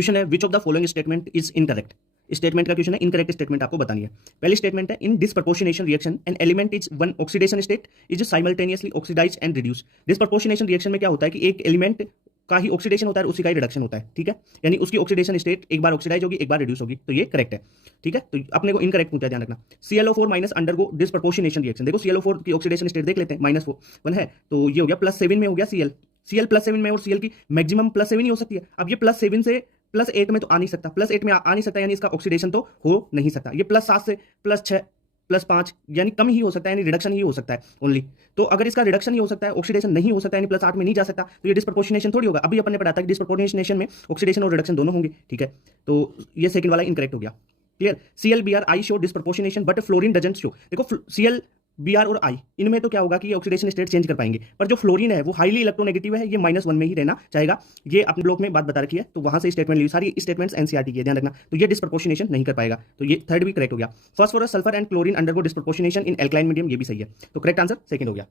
Question है which of the following statement is incorrect. Statement का question है, incorrect statement आपको बतानी है। पहली स्टेटमेंट है in disproportionation reaction an element is one oxidation state is simultaneously oxidise and reduce. Disproportionation reaction में क्या होता है कि एक एलिमेंट का ही ऑक्सीडेशन होता है और उसी का ही रिडक्शन होता है, ठीक है। यानी उसकी ऑक्सीडेशन स्टेट एक बार ऑक्सीडाइज होगी, एक बार रिड्यूस होगी, तो ये करेक्ट है, ठीक है। तो अपने को इनकरेक्ट पूछा, ध्यान रखना। ClO4 minus undergo disproportionation reaction. देखो ClO4 की ऑक्सीडेशन स्टेट देख लेते हैं, -1 है, तो ये हो गया +7 में हो गया Cl +7 में, और Cl की मैक्सिमम +7 ही हो सकती है। अब ये +7 से +8 में तो आ नहीं सकता, +8 में आ नहीं सकता, यानी इसका ऑक्सीडेशन तो हो नहीं सकता। ये +7 से +6 +5 यानी कम ही हो सकता है, यानी रिडक्शन ही हो सकता है ओनली। तो अगर इसका रिडक्शन ही हो सकता है, ऑक्सीडेशन नहीं हो सकता, यानी +8 में नहीं जा सकता, तो ये डिसप्रपोर्शनेशन थोड़ी होगा। अभी अपन ने पढ़ा था कि डिसप्रपोर्शनेशन में ऑक्सीडेशन और रिडक्शन दोनों होंगे, ठीक है। तो ये सेकंड वाला इनकरेक्ट हो गया। Clear. ClBr show disproportionation but fluorine doesn't show. देखो ClBr और I इनमें तो क्या होगा कि ये ऑक्सीडेशन स्टेट चेंज कर पाएंगे, पर जो फ्लोरीन है वो हाईली इलेक्ट्रोनेगेटिव है, ये -1 में ही रहना चाहेगा। ये अपने ब्लॉक में बात बता रखी है, तो वहां से स्टेटमेंट ली, सारी स्टेटमेंट्स NCERT की है, ध्यान रखना। तो ये डिसप्रपोर्शनेशन नहीं कर पाएगा, तो ये थर्ड भी करेक्ट हो गया। Phosphorus sulphur and chlorine undergo disproportionation in alkaline medium, ये भी सही है, तो करेक्ट आंसर सेकंड हो गया।